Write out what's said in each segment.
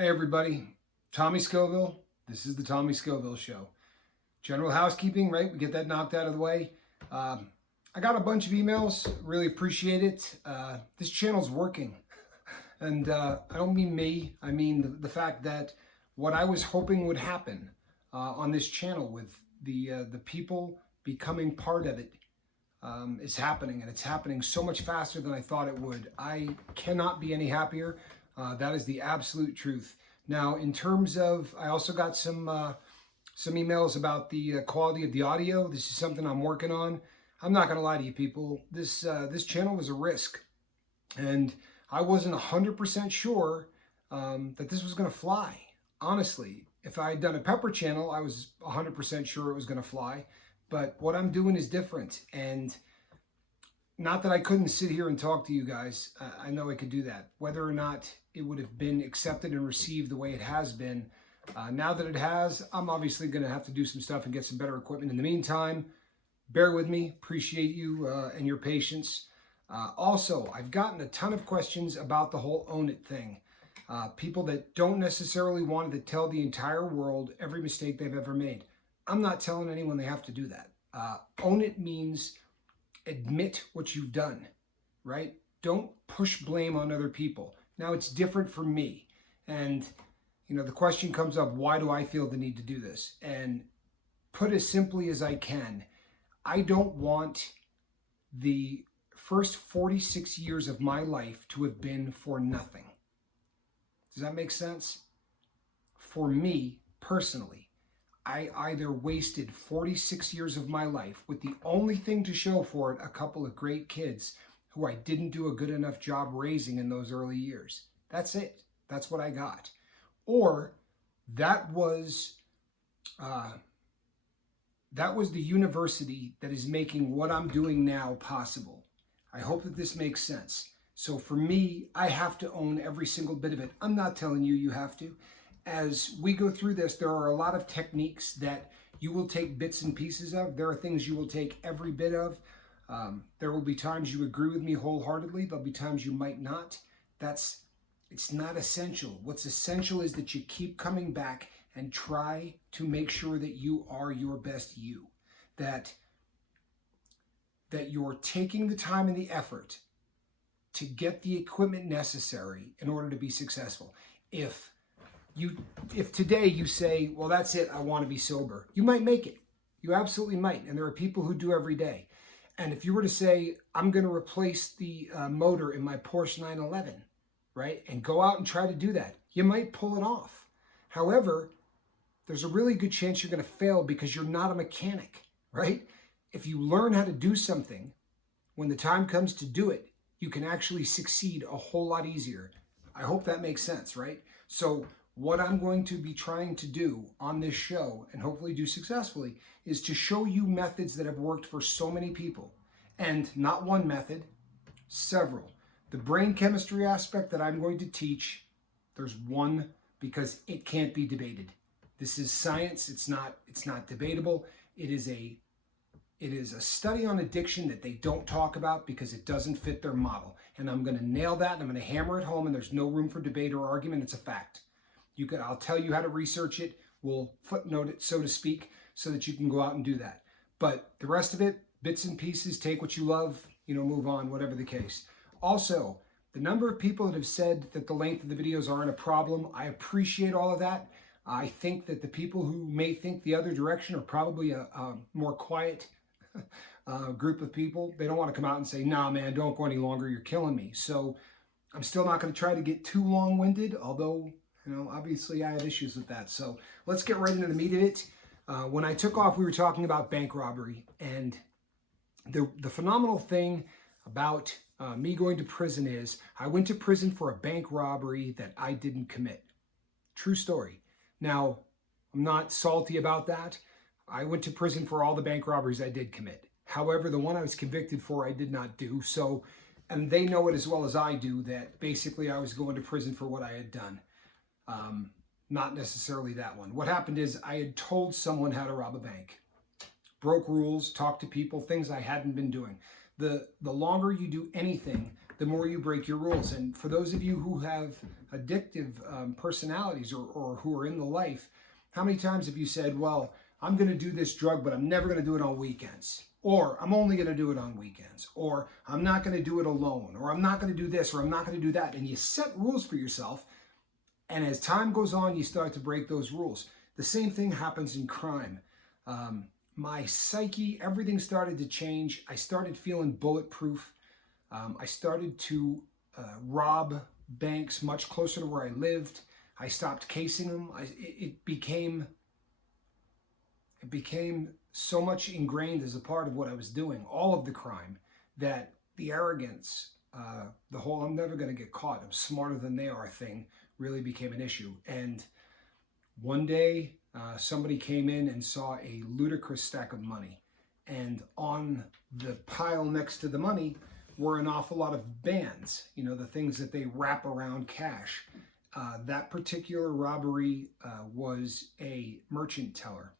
Hey everybody, Tommy Scoville. This is the Tommy Scoville Show. General housekeeping, right? We get that knocked out of the way. I got a bunch of emails. Really appreciate it. This channel's working. And I don't mean me. I mean the fact that what I was hoping would happen on this channel with the people becoming part of it is happening. And it's happening so much faster than I thought it would. I cannot be any happier. That is the absolute truth. Now, in terms of, I also got some emails about the quality of the audio. This is something I'm working on. I'm not going to lie to you people. This channel was a risk, and I wasn't 100% sure that this was going to fly. Honestly, if I had done a Pepper channel, I was 100% sure it was going to fly. But what I'm doing is different, and not that I couldn't sit here and talk to you guys. I know I could do that. Whether or not it would have been accepted and received the way it has been, now that it has, I'm obviously going to have to do some stuff and get some better equipment. In the meantime, bear with me. Appreciate you and your patience. Also, I've gotten a ton of questions about the whole Own It thing. People that don't necessarily want to tell the entire world every mistake they've ever made. I'm not telling anyone they have to do that. Own it means admit what you've done, right? Don't push blame on other people. Now, it's different for me. And, you know, the question comes up, why do I feel the need to do this? And put as simply as I can, I don't want the first 46 years of my life to have been for nothing. Does that make sense? For me, personally, I either wasted 46 years of my life with the only thing to show for it, a couple of great kids who I didn't do a good enough job raising in those early years. That's it. That's what I got. Or that was the university that is making what I'm doing now possible. I hope that this makes sense. So for me, I have to own every single bit of it. I'm not telling you you have to. As we go through this, there are a lot of techniques that you will take bits and pieces of. There are things you will take every bit of. There will be times you agree with me wholeheartedly. There'll be times you might not. It's not essential. What's essential is that you keep coming back and try to make sure that you are your best you. That you're taking the time and the effort to get the equipment necessary in order to be successful. If today you say, well, that's it, I want to be sober, you might make it. You absolutely might. And there are people who do every day. And if you were to say, I'm going to replace the motor in my Porsche 911, right, and go out and try to do that, you might pull it off. However, there's a really good chance you're going to fail because you're not a mechanic, right? If you learn how to do something, when the time comes to do it, you can actually succeed a whole lot easier. I hope that makes sense, right? So what I'm going to be trying to do on this show, and hopefully do successfully, is to show you methods that have worked for so many people. And not one method, several. The brain chemistry aspect that I'm going to teach, there's one, because it can't be debated. This is science. It's not debatable. It is a study on addiction that they don't talk about because it doesn't fit their model. And I'm going to nail that, and I'm going to hammer it home, and there's no room for debate or argument. It's a fact. I'll tell you how to research it. We'll footnote it, so to speak, so that you can go out and do that. But the rest of it, bits and pieces, take what you love, move on, whatever the case. Also, the number of people that have said that the length of the videos aren't a problem, I appreciate all of that. I think that the people who may think the other direction are probably a more quiet group of people. They don't want to come out and say, nah, man, don't go any longer, you're killing me. So I'm still not going to try to get too long-winded, although, obviously I have issues with that. So let's get right into the meat of it. When I took off, we were talking about bank robbery, and the phenomenal thing about me going to prison is I went to prison for a bank robbery that I didn't commit. True story. Now, I'm not salty about that. I went to prison for all the bank robberies I did commit. However, the one I was convicted for, I did not do. So, and they know it as well as I do that basically I was going to prison for what I had done. Not necessarily that one. What happened is I had told someone how to rob a bank. Broke rules, talked to people, things I hadn't been doing. The longer you do anything, the more you break your rules. And for those of you who have addictive personalities or who are in the life, how many times have you said, well, I'm going to do this drug, but I'm never going to do it on weekends. Or I'm only going to do it on weekends. Or I'm not going to do it alone. Or I'm not going to do this, or I'm not going to do that. And you set rules for yourself. And as time goes on, you start to break those rules. The same thing happens in crime. My psyche, everything started to change. I started feeling bulletproof. I started to rob banks much closer to where I lived. I stopped casing them. It became so much ingrained as a part of what I was doing, all of the crime, that the arrogance, the whole I'm never going to get caught, I'm smarter than they are thing really became an issue. And one day, somebody came in and saw a ludicrous stack of money. And on the pile next to the money were an awful lot of bands, you know, the things that they wrap around cash. That particular robbery was a merchant teller.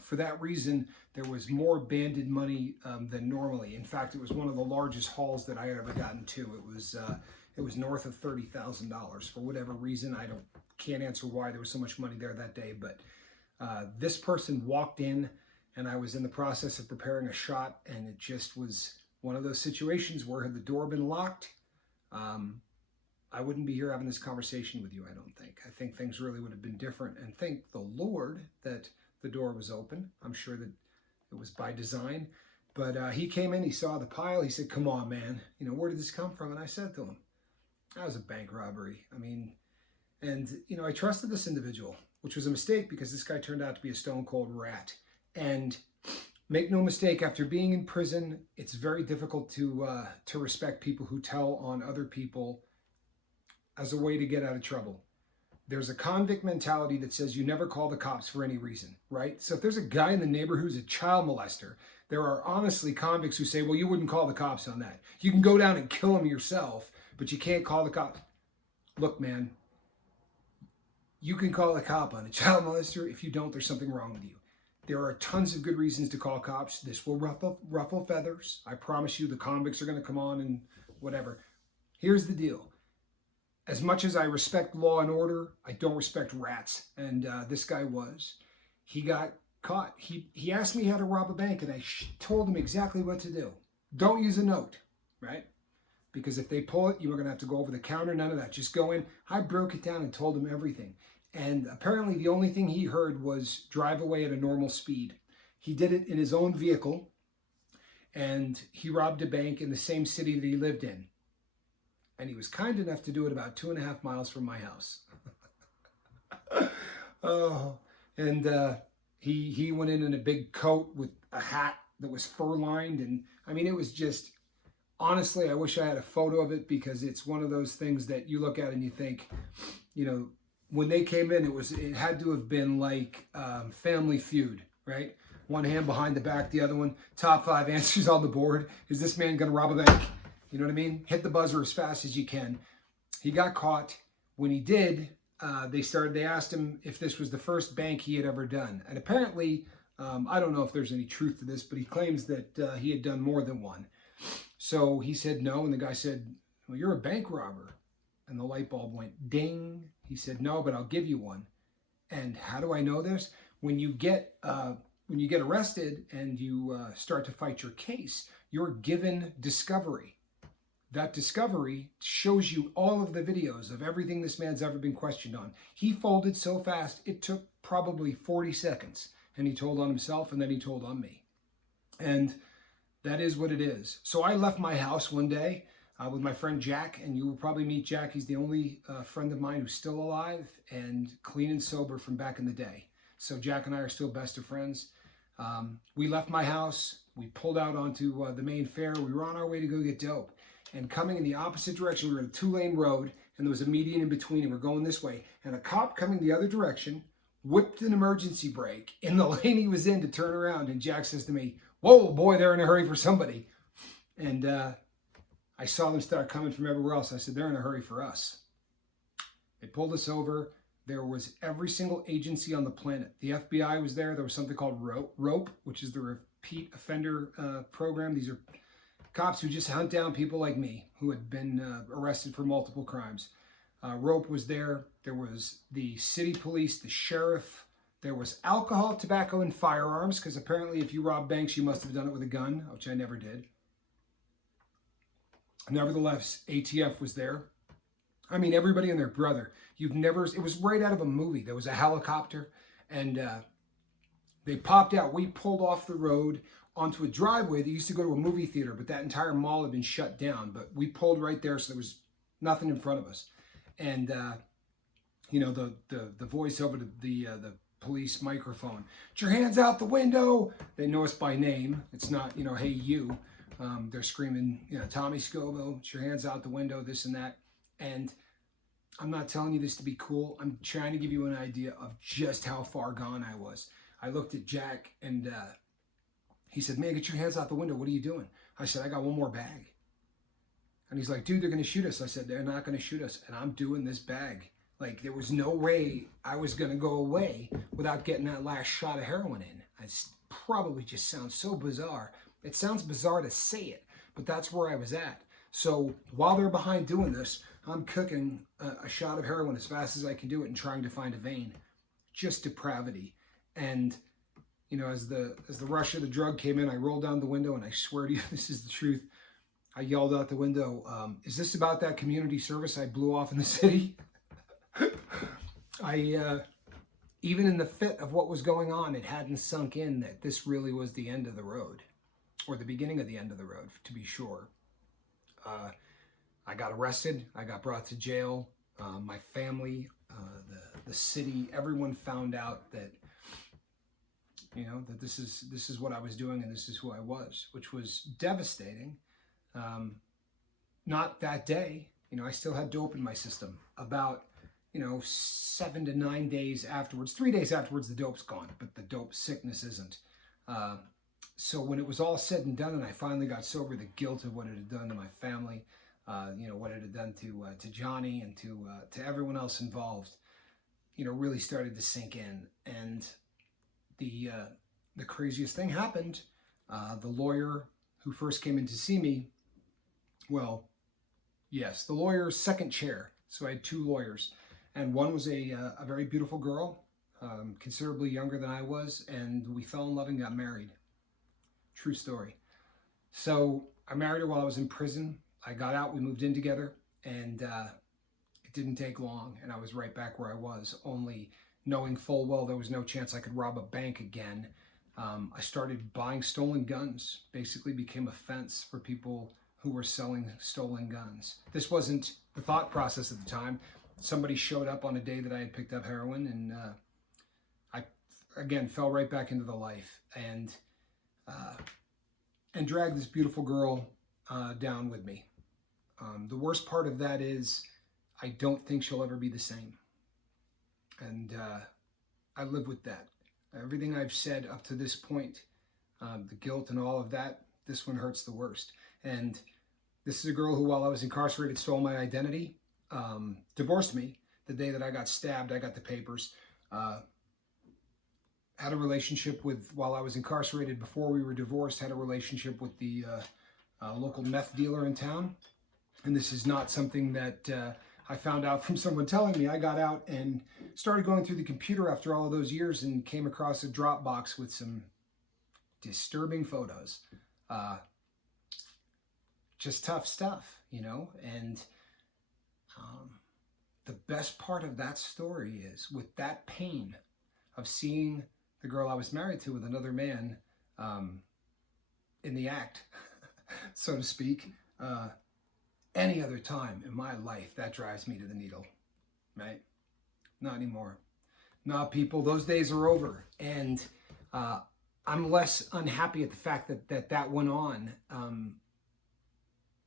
For that reason, there was more banded money than normally. In fact, it was one of the largest hauls that I had ever gotten to. It was north of $30,000. For whatever reason, can't answer why there was so much money there that day. But this person walked in, and I was in the process of preparing a shot, and it just was one of those situations where had the door been locked, I wouldn't be here having this conversation with you, I don't think. I think things really would have been different. And thank the Lord that the door was open. I'm sure that it was by design. But he came in, he saw the pile, he said, come on, man, you know, where did this come from? And I said to him, that was a bank robbery. I mean, and, you know, I trusted this individual, which was a mistake because this guy turned out to be a stone cold rat. And make no mistake, after being in prison, it's very difficult to respect people who tell on other people as a way to get out of trouble. There's a convict mentality that says you never call the cops for any reason, right? So if there's a guy in the neighborhood who's a child molester, there are honestly convicts who say, well, you wouldn't call the cops on that. You can go down and kill him yourself, but you can't call the cops. Look, man, you can call a cop on a child molester. If you don't, there's something wrong with you. There are tons of good reasons to call cops. This will ruffle feathers. I promise you the convicts are going to come on and whatever. Here's the deal. As much as I respect law and order, I don't respect rats. And this guy was. He got caught. He asked me how to rob a bank, and I told him exactly what to do. Don't use a note, right? Because if they pull it, you are going to have to go over the counter. None of that. Just go in. I broke it down and told him everything. And apparently the only thing he heard was drive away at a normal speed. He did it in his own vehicle, and he robbed a bank in the same city that he lived in. And he was kind enough to do it about 2.5 miles from my house. Oh, and he went in a big coat with a hat that was fur-lined. And I mean, it was just, honestly, I wish I had a photo of it, because it's one of those things that you look at and you think, you know, when they came in, it had to have been like Family Feud, right? One hand behind the back, the other one, top 5 answers on the board. Is this man going to rob a bank? You know what I mean? Hit the buzzer as fast as you can. He got caught. When he did, they asked him if this was the first bank he had ever done. And apparently, I don't know if there's any truth to this, but he claims that he had done more than one. So he said no, and the guy said, well, you're a bank robber. And the light bulb went ding. He said, no, but I'll give you one. And how do I know this? When you get arrested and you start to fight your case, you're given discovery. That discovery shows you all of the videos of everything this man's ever been questioned on. He folded so fast, it took probably 40 seconds. And he told on himself, and then he told on me. And that is what it is. So I left my house one day with my friend Jack, and you will probably meet Jack. He's the only friend of mine who's still alive and clean and sober from back in the day. So Jack and I are still best of friends. We left my house. We pulled out onto the main fair. We were on our way to go get dope. And coming in the opposite direction, we were in a 2-lane road, and there was a median in between, and we're going this way. And a cop coming the other direction whipped an emergency brake in the lane he was in to turn around. And Jack says to me, whoa, boy, they're in a hurry for somebody. And I saw them start coming from everywhere else. I said, they're in a hurry for us. They pulled us over. There was every single agency on the planet. The FBI was there. There was something called ROPE, which is the Repeat Offender Program. These are cops who just hunt down people like me who had been arrested for multiple crimes. Rope was there. There was the city police, the sheriff. There was alcohol, tobacco, and firearms, because apparently if you rob banks, you must have done it with a gun, which I never did. Nevertheless, ATF was there. I mean, everybody and their brother. It was right out of a movie. There was a helicopter, and they popped out. We pulled off the road onto a driveway that used to go to a movie theater, but that entire mall had been shut down. But we pulled right there, so there was nothing in front of us. And, the voice over the police microphone, "Get your hands out the window." They know us by name. It's not, "Hey, you." They're screaming, "Tommy Scoville, get your hands out the window," this and that. And I'm not telling you this to be cool. I'm trying to give you an idea of just how far gone I was. I looked at Jack, and he said, "Man, get your hands out the window. What are you doing?" I said, "I got one more bag." And he's like, "Dude, they're going to shoot us." I said, "They're not going to shoot us. And I'm doing this bag." Like, there was no way I was going to go away without getting that last shot of heroin in. It probably just sounds so bizarre. It sounds bizarre to say it, but that's where I was at. So while they're behind doing this, I'm cooking a shot of heroin as fast as I can do it and trying to find a vein. Just depravity. And, as the rush of the drug came in, I rolled down the window, and I swear to you, this is the truth. I yelled out the window, "Is this about that community service I blew off in the city?" Even in the fit of what was going on, it hadn't sunk in that this really was the end of the road, or the beginning of the end of the road, to be sure. I got arrested. I got brought to jail. My family, the city, everyone found out that, that this is what I was doing and this is who I was, which was devastating. Not that day. I still had dope in my system. About 7 to 9 days afterwards, 3 days afterwards, the dope's gone, but the dope sickness isn't. So when it was all said and done and I finally got sober, the guilt of what it had done to my family, what it had done to Johnny and to everyone else involved, really started to sink in. And the craziest thing happened. The lawyer who first came in to see me, well, yes, the lawyer's second chair. So I had two lawyers. And one was a very beautiful girl, considerably younger than I was, and we fell in love and got married. True story. So I married her while I was in prison. I got out, we moved in together, and it didn't take long, and I was right back where I was, only knowing full well there was no chance I could rob a bank again. I started buying stolen guns, basically became a fence for people who were selling stolen guns. This wasn't the thought process at the time. Somebody showed up on a day that I had picked up heroin, and I, again, fell right back into the life and dragged this beautiful girl down with me. The worst part of that is I don't think she'll ever be the same. And I live with that. Everything I've said up to this point, the guilt and all of that, this one hurts the worst. And this is a girl who, while I was incarcerated, stole my identity, divorced me the day that I got stabbed. I got the papers. Had a relationship with, while I was incarcerated, before we were divorced, had a relationship with the local meth dealer in town. And this is not something that I found out from someone telling me. I got out and started going through the computer after all of those years and came across a Dropbox with some disturbing photos. Just tough stuff, and the best part of that story is, with that pain of seeing the girl I was married to with another man in the act, so to speak, any other time in my life, that drives me to the needle, right? Not anymore. Not people. Those days are over. And I'm less unhappy at the fact that went on.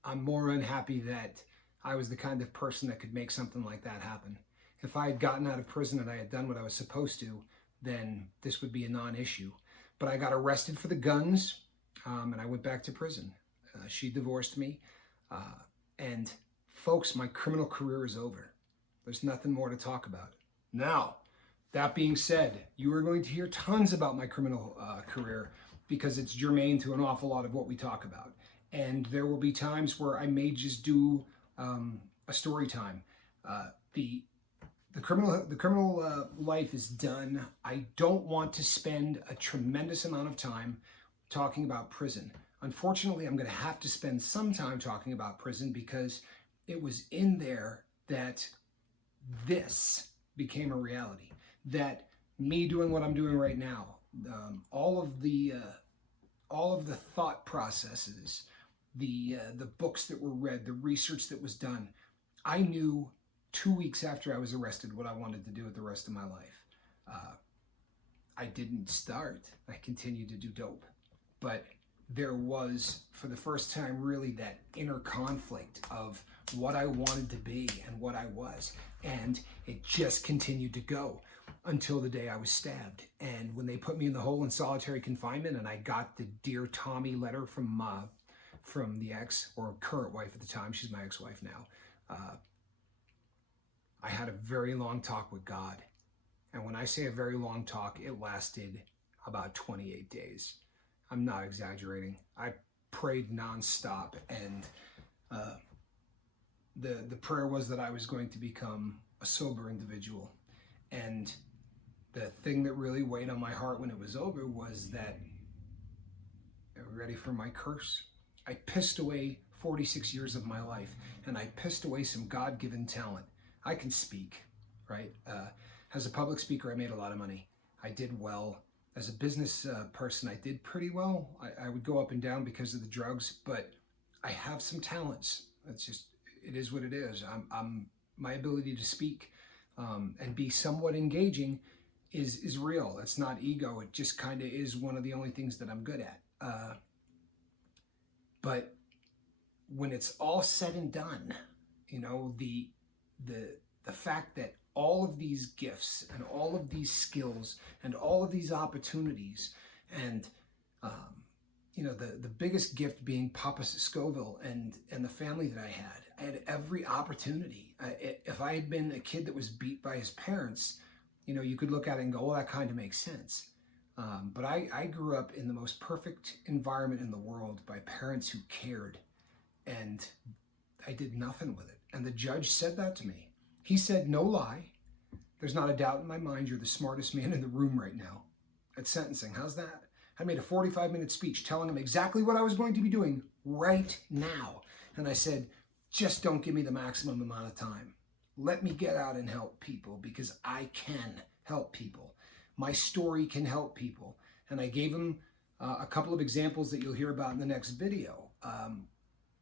I'm more unhappy that I was the kind of person that could make something like that happen. If I had gotten out of prison and I had done what I was supposed to, then this would be a non-issue. But I got arrested for the guns, and I went back to prison. She divorced me. And folks, my criminal career is over. There's nothing more to talk about. Now, that being said, you are going to hear tons about my criminal career because it's germane to an awful lot of what we talk about. And there will be times where I may just do a story time. The criminal life is done. I don't want to spend a tremendous amount of time talking about prison. Unfortunately, I'm going to have to spend some time talking about prison because it was in there that this became a reality. That me doing what I'm doing right now, all of the thought processes, the books that were read, the research that was done, I knew 2 weeks after I was arrested what I wanted to do with the rest of my life. I didn't start. I continued to do dope. But there was, for the first time, really that inner conflict of what I wanted to be and what I was. And it just continued to go until the day I was stabbed. And when they put me in the hole in solitary confinement and I got the Dear Tommy letter from the ex, or current wife at the time, she's my ex-wife now, I had a very long talk with God. And when I say a very long talk, it lasted about 28 days. I'm not exaggerating. I prayed nonstop, and the prayer was that I was going to become a sober individual. And the thing that really weighed on my heart when it was over was that, are you ready for my curse? I pissed away 46 years of my life, and I pissed away some God-given talent. I can speak, right? As a public speaker, I made a lot of money. I did well. As a business person, I did pretty well. I would go up and down because of the drugs, but I have some talents. It's just, it is what it is. My ability to speak and be somewhat engaging is real. It's not ego. It just kind of is one of the only things that I'm good at. But when it's all said and done, you know, the fact that all of these gifts and all of these skills and all of these opportunities and you know, the biggest gift being Papa Scoville and the family that I had every opportunity. If I had been a kid that was beat by his parents, you know, you could look at it and go, well, that kind of makes sense. But I grew up in the most perfect environment in the world by parents who cared, and I did nothing with it. And the judge said that to me. He said, no lie, there's not a doubt in my mind you're the smartest man in the room right now at sentencing. How's that? I made a 45-minute speech telling him exactly what I was going to be doing right now. And I said, just don't give me the maximum amount of time. Let me get out and help people, because I can help people. My story can help people. And I gave him a couple of examples that you'll hear about in the next video.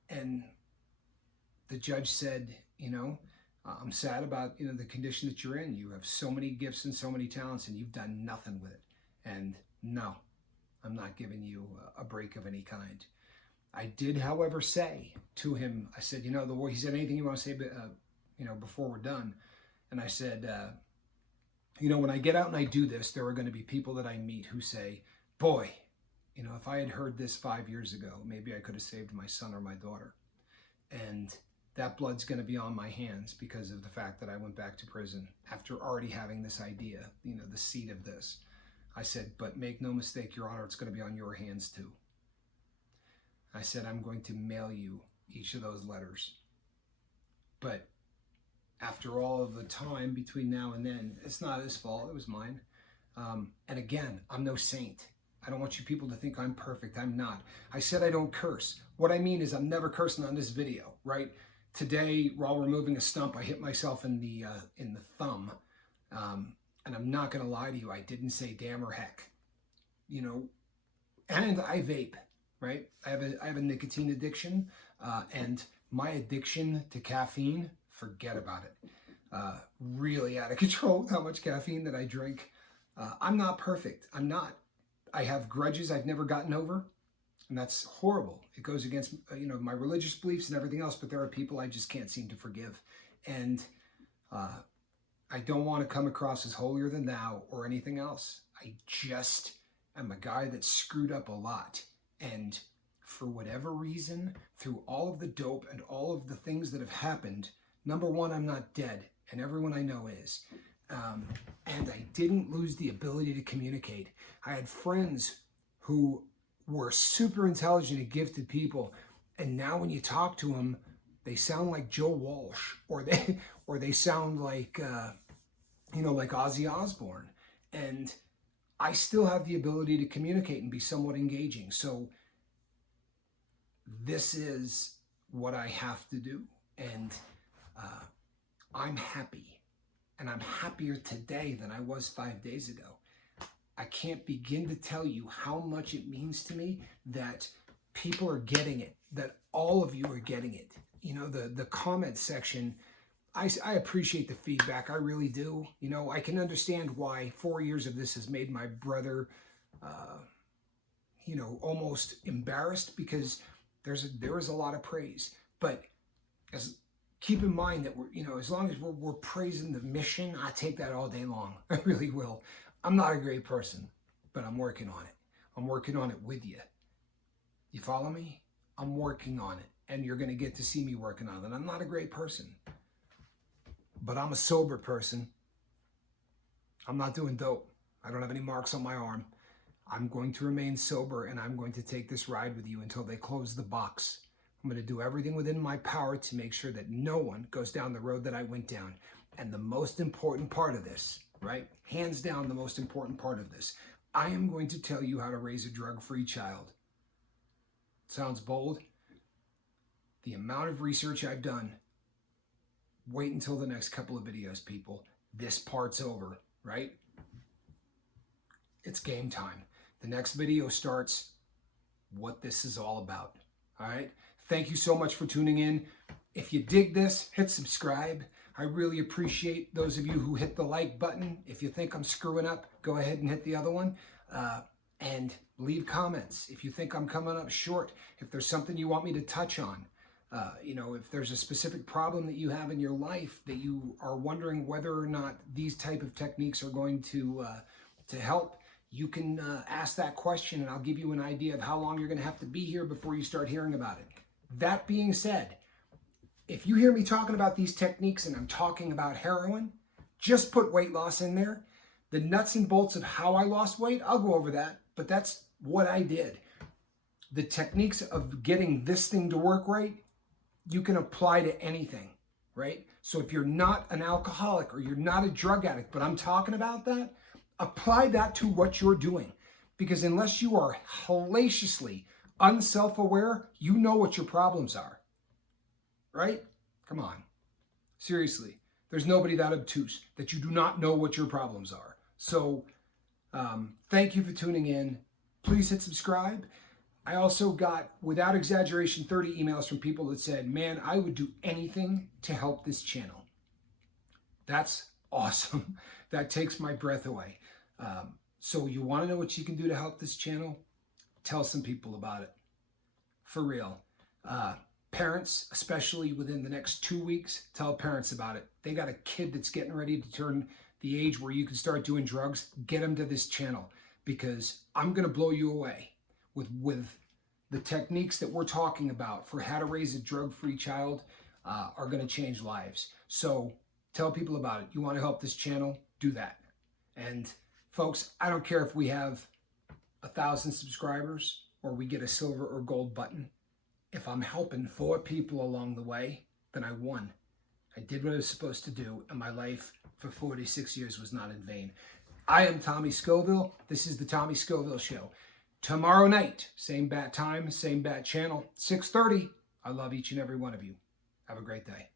And the judge said, you know, I'm sad about, you know, the condition that you're in. You have so many gifts and so many talents, and you've done nothing with it. And no, I'm not giving you a break of any kind. I did, however, say to him, I said, you know, he said, anything you want to say, you know, before we're done? And I said, you know, when I get out and I do this, there are going to be people that I meet who say, boy, you know, if I had heard this 5 years ago, maybe I could have saved my son or my daughter. And that blood's going to be on my hands because of the fact that I went back to prison after already having this idea, you know, the seed of this. I said, but make no mistake, Your Honor, it's going to be on your hands too. I said, I'm going to mail you each of those letters. But after all of the time between now and then, it's not his fault, it was mine. And again, I'm no saint. I don't want you people to think I'm perfect. I'm not. I said I don't curse. What I mean is I'm never cursing on this video, right? Today, while removing a stump, I hit myself in the thumb. And I'm not going to lie to you, I didn't say damn or heck. You know, and I vape, right? I have a nicotine addiction, and my addiction to caffeine, forget about it. Really out of control how much caffeine that I drink. I'm not perfect. I'm not. I have grudges I've never gotten over, and that's horrible. It goes against, you know, my religious beliefs and everything else, but there are people I just can't seem to forgive. And I don't want to come across as holier than thou or anything else. I just am a guy that screwed up a lot. And for whatever reason, through all of the dope and all of the things that have happened, number one, I'm not dead, and everyone I know is. And I didn't lose the ability to communicate. I had friends who were super intelligent and gifted people, And now when you talk to them, they sound like Joe Walsh, or they sound like like Ozzy Osbourne. And I still have the ability to communicate and be somewhat engaging. So this is what I have to do. And I'm happy. And I'm happier today than I was 5 days ago. I can't begin to tell you how much it means to me that people are getting it, that all of you are getting it. The comment section, I appreciate the feedback. I really do. I can understand why 4 years of this has made my brother, almost embarrassed, because there is a lot of praise. But keep in mind that as long as we're praising the mission, I take that all day long. I really will. I'm not a great person, but I'm working on it. I'm working on it with you. You follow me? I'm working on it, and you're going to get to see me working on it. I'm not a great person, but I'm a sober person. I'm not doing dope. I don't have any marks on my arm. I'm going to remain sober, and I'm going to take this ride with you until they close the box. I'm going to do everything within my power to make sure that no one goes down the road that I went down. And the most important part of this, right? Hands down, the most important part of this, I am going to tell you how to raise a drug-free child. Sounds bold? The amount of research I've done, wait until the next couple of videos, people. This part's over, right? It's game time. The next video starts what this is all about, all right? Thank you so much for tuning in. If you dig this, hit subscribe. I really appreciate those of you who hit the like button. If you think I'm screwing up, go ahead and hit the other one. And leave comments. If you think I'm coming up short, if there's something you want me to touch on, if there's a specific problem that you have in your life that you are wondering whether or not these type of techniques are going to help, you can ask that question, and I'll give you an idea of how long you're going to have to be here before you start hearing about it. That being said, if you hear me talking about these techniques and I'm talking about heroin, just put weight loss in there. The nuts and bolts of how I lost weight, I'll go over that, but that's what I did. The techniques of getting this thing to work right, you can apply to anything, right? So if you're not an alcoholic or you're not a drug addict, but I'm talking about that, apply that to what you're doing. Because unless you are hellaciously unself-aware, you know what your problems are, right? Come on. Seriously. There's nobody that obtuse that you do not know what your problems are. So thank you for tuning in. Please hit subscribe. I also got, without exaggeration, 30 emails from people that said, man, I would do anything to help this channel. That's awesome. That takes my breath away. So you want to know what you can do to help this channel? Tell some people about it. For real. Parents, especially within the next 2 weeks, tell parents about it. They got a kid that's getting ready to turn the age where you can start doing drugs. Get them to this channel, because I'm going to blow you away with the techniques that we're talking about for how to raise a drug-free child are going to change lives. So tell people about it. You want to help this channel? Do that. And folks, I don't care if we have 1,000 subscribers or we get a silver or gold button. If I'm helping 4 people along the way, then I won. I did what I was supposed to do, and my life for 46 years was not in vain. I am Tommy Scoville. This is the Tommy Scoville Show. Tomorrow night, same bat time, same bat channel, 6:30. I love each and every one of you. Have a great day.